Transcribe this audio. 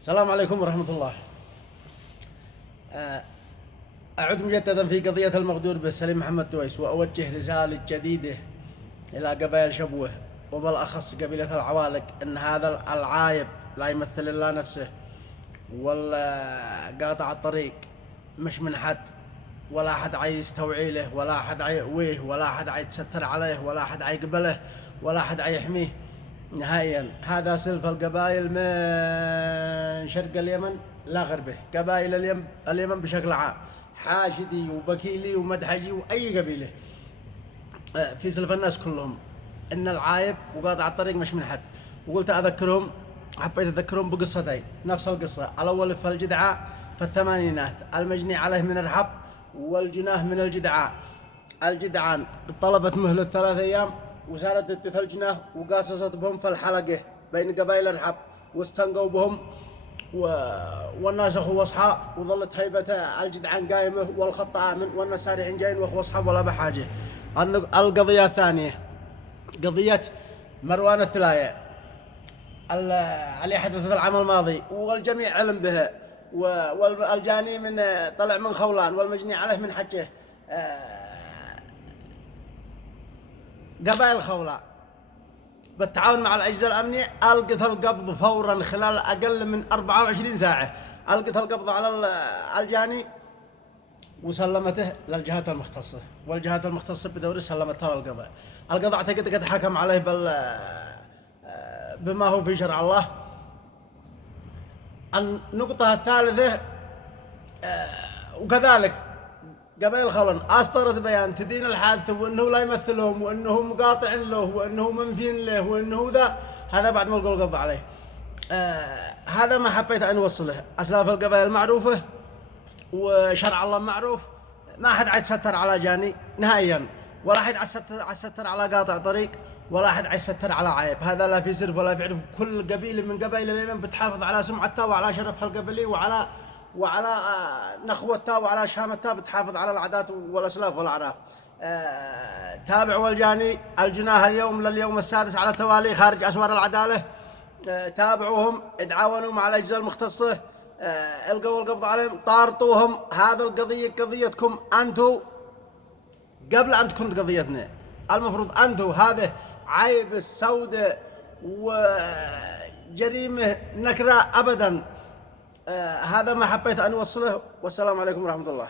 السلام عليكم ورحمة الله. أعود مجددا في قضية المغدور به سليم محمد دويس، وأوجه رسالة جديدة إلى قبائل شبوه وبالأخص قبيلة العوالق أن هذا العايب لا يمثل إلا نفسه، والقاطع الطريق مش من حد، ولا أحد عايز يستوعي له، ولا أحد عيقويه، ولا أحد عايز يتستر عليه، ولا أحد عيقبله، ولا أحد عيحميه نهائيا. هذا سلف القبائل من شرق اليمن لا غربه، قبائل اليمن بشكل عام، حاشدي وبكيلي ومدحجي وأي قبيلة، في سلف الناس كلهم إن العايب وقاطع الطريق مش من حد. وقلت أذكرهم، حبيت أذكرهم بقصتين نفس القصة. الأول في الجدعاء في الثمانينات، المجني عليه من الرحب والجناه من الجدعاء. الجدعان طلبت مهلة 3 أيام وسالت الجناه وقاصصت بهم في الحلقة بين قبائل الرحب، واستنقوا بهم والناس أخو أصحاب، وظلت هيبة الجدعان قائمة والخط آمن والناس سارعين جايين وأخو أصحاب ولا بحاجة. القضية الثانية قضية مروان الثلاية اللي حدث في العام الماضي والجميع علم بها، والجاني من طلع من خولان والمجني عليه من حجه. قبائل خولان بالتعاون مع الأجهزة الأمنية ألقت القبض فورا خلال أقل من 24 ساعة، ألقت القبض على الجاني وسلمته للجهات المختصة، والجهات المختصة بدوري سلمتها للقضاء. القضاء اعتقد قد حكم عليه بما هو في شرع الله. النقطة الثالثة وكذلك قبائل خولان أصدرت بيان تدين الحادثة وأنه لا يمثلهم وأنه مقاطع له وأنه منفين له وأنه هذا بعد ما لقوا القبض عليه. هذا ما حبيت أن أوصله. أسلاف القبائل معروفة وشرع الله معروف، ما أحد عاد يستر على جاني نهائيا، ولا أحد عاد يستر على قاطع طريق، ولا أحد عاد يستر على عيب. هذا لا في سرف ولا في عرف. كل قبيلة من قبائل اليمن بتحافظ على سمعتها وعلى شرفها القبلي وعلى نخوتها وعلى شامتها، بتحافظ على العادات والأسلاف والأعراف. تابعوا الجاني الجناه اليوم لليوم السادس على التوالي خارج أسوار العدالة. تابعوهم، اتعاونوا مع الأجهزة المختصة، القوا القبض عليهم، طارطوهم. هذا القضية قضيتكم أنتوا قبل أن تكون قضيتنا. المفروض أنتوا هذا عيب السوداء وجريمة نكرة أبدا. هذا ما حبيت أن أوصله، والسلام عليكم ورحمة الله.